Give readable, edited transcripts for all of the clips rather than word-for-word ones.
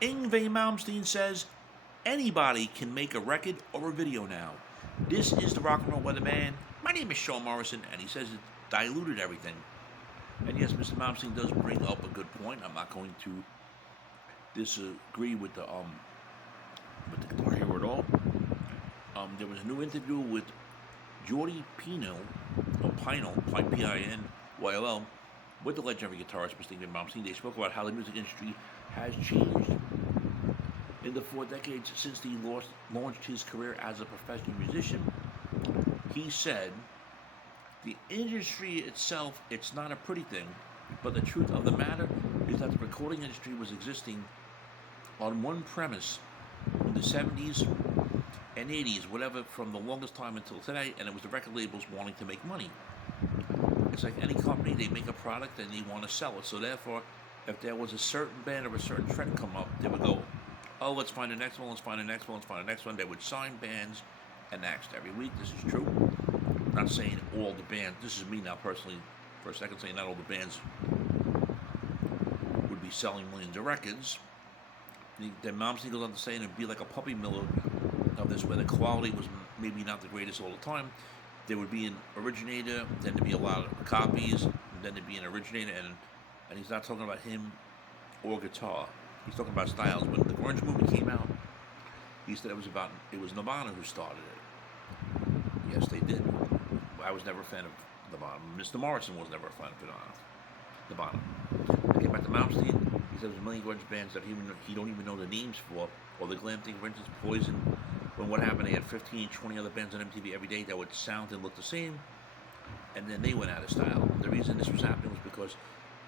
Yngwie Malmsteen says anybody can make a record or a video now. This is the Rock and Roll Weatherman. My name is Sean Morrison, and he says it diluted everything. And yes, Mr. Malmsteen does bring up a good point. I'm not going to disagree with the Guitar Hero at all. There was a new interview with Jordy Pino, or Pino, P-I-N-Y-L-L, with the legendary guitarist Mr. Yngwie Malmsteen. They spoke about how the music industry has changed in the 4 decades since he launched his career as a professional musician. He said, the industry itself, it's not a pretty thing, but the truth of the matter is that the recording industry was existing on one premise in the 70s and 80s, whatever, from the longest time until today, and it was the record labels wanting to make money. It's like any company, they make a product and they want to sell it. So therefore, if there was a certain band or a certain trend come up, they would go, oh, let's find the next one, let's find the next one, let's find the next one. They would sign bands and act every week. This is true. I'm not saying all the bands, this is me now personally, for a second, saying not all the bands would be selling millions of records. Then Malmsteen goes on to say it'd be like a puppy mill of this, where the quality was maybe not the greatest all the time. There would be an originator, then there'd be a lot of copies, and then there'd be an originator, and he's not talking about him or guitar. He's talking about styles. When the grunge movement came out, he said it was Nirvana who started it. Yes, they did. I was never a fan of Nirvana. Mr. Morrison was never a fan of Nirvana. Getting back to Malmsteen, he says there's a million grunge bands that he don't even know the names for, or the glam thing, for instance, Poison. When what happened, they had 15, 20 other bands on MTV every day that would sound and look the same, and then they went out of style. The reason this was happening was because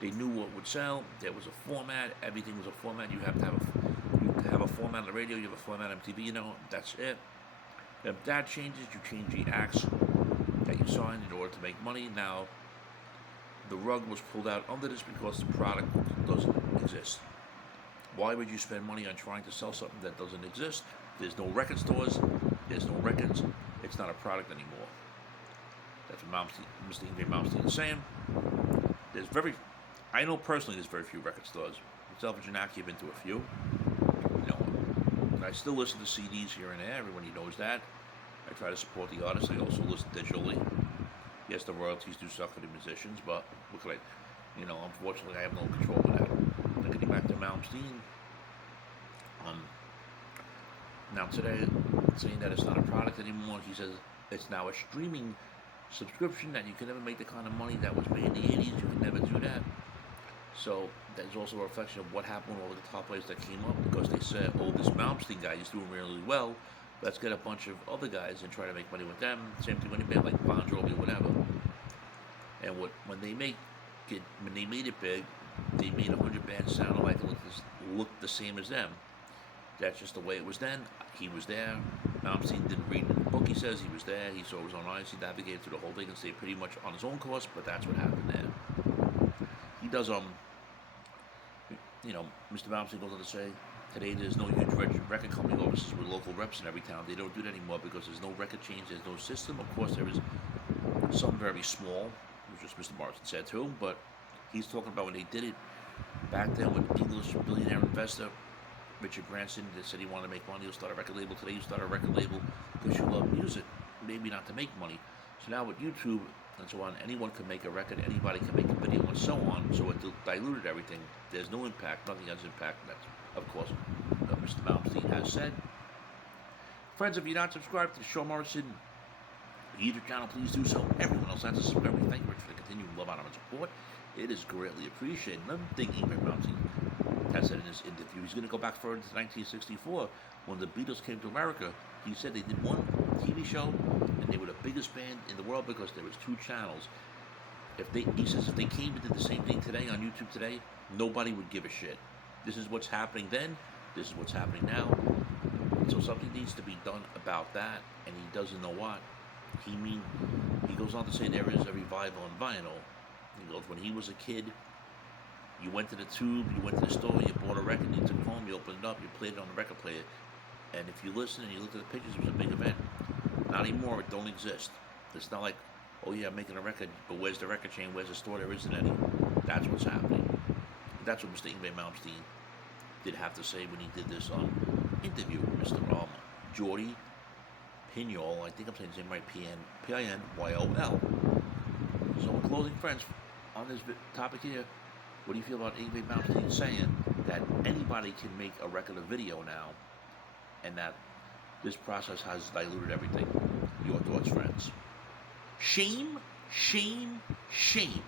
they knew what would sell. There was a format. Everything was a format. You have to have a format on the radio. You have a format on MTV. That's it. If that changes, you change the acts that you signed in order to make money. Now, the rug was pulled out under this because the product doesn't exist. Why would you spend money on trying to sell something that doesn't exist? There's no record stores. There's no records. It's not a product anymore. That's what Mr. Yngwie Malmsteen is saying. I know personally there's very few record stores. Myself and Janaki have been to a few. I still listen to CDs here and there. Everybody knows that. I try to support the artists. I also listen digitally. Yes, the royalties do suck for the musicians, but what could unfortunately I have no control of that. Now getting back to Malmsteen. Now today, saying that it's not a product anymore, he says it's now a streaming subscription that you can never make the kind of money that was made in the 80s. You can never do that. So that's also a reflection of what happened with all the top players that came up, because they said, oh, this Malmsteen guy is doing really well. Let's get a bunch of other guys and try to make money with them. Same thing with any band like Bon Jovi or whatever. And when they made it big, they made 100 bands sound alike and look the same as them. That's just the way it was then. He was there. Malmsteen didn't read the book. He says he was there. He saw his own eyes. He navigated through the whole thing and stayed pretty much on his own course. But that's what happened there. He does Mr. Malmsteen goes on to say, today there's no huge record company offices with local reps in every town. They don't do that anymore because there's no record chains, there's no system. Of course, there is some very small, which just Mr. Morrison said too, but he's talking about when they did it back then with English billionaire investor Richard Branson that said he wanted to make money. He'll start a record label. Today you start a record label because you love music, maybe not to make money. So now with YouTube and so on, anyone can make a record, anybody can make a video and so on. So it diluted everything. There's no impact, nothing has impact. That's, of course, what Mr. Malmsteen has said. Friends, if you're not subscribed to the Sean Morrison YouTube channel, please do so. Everyone else has to subscribe. We thank you for the continued love, honor, and support. It is greatly appreciated. Another thing Yngwie Malmsteen has said in this interview, he's going to go back further to 1964 when the Beatles came to America. He said they did one TV show and they were the biggest band in the world because there was 2 channels. He says if they came and did the same thing today on YouTube today, nobody would give a shit. This is what's happening then. This is what's happening now. So something needs to be done about that, and he doesn't know what. He goes on to say there is a revival in vinyl. He goes, when he was a kid, you went to the tube, you went to the store, you bought a record, you took it home, you opened it up, you played it on the record player. And if you listen and you look at the pictures, it was a big event. Not anymore, it don't exist. It's not like, oh yeah, I'm making a record, but where's the record chain, where's the store, there isn't any. That's what's happening. That's what Mr. Yngwie Malmsteen did have to say when he did this interview with Mr. Jordy Pinyol. I think I'm saying his name right, Pinyol. So in closing, friends, on this topic here, what do you feel about Yngwie Malmsteen saying that anybody can make a record or video now, and that this process has diluted everything? Your thoughts, friends? Shame, shame, shame.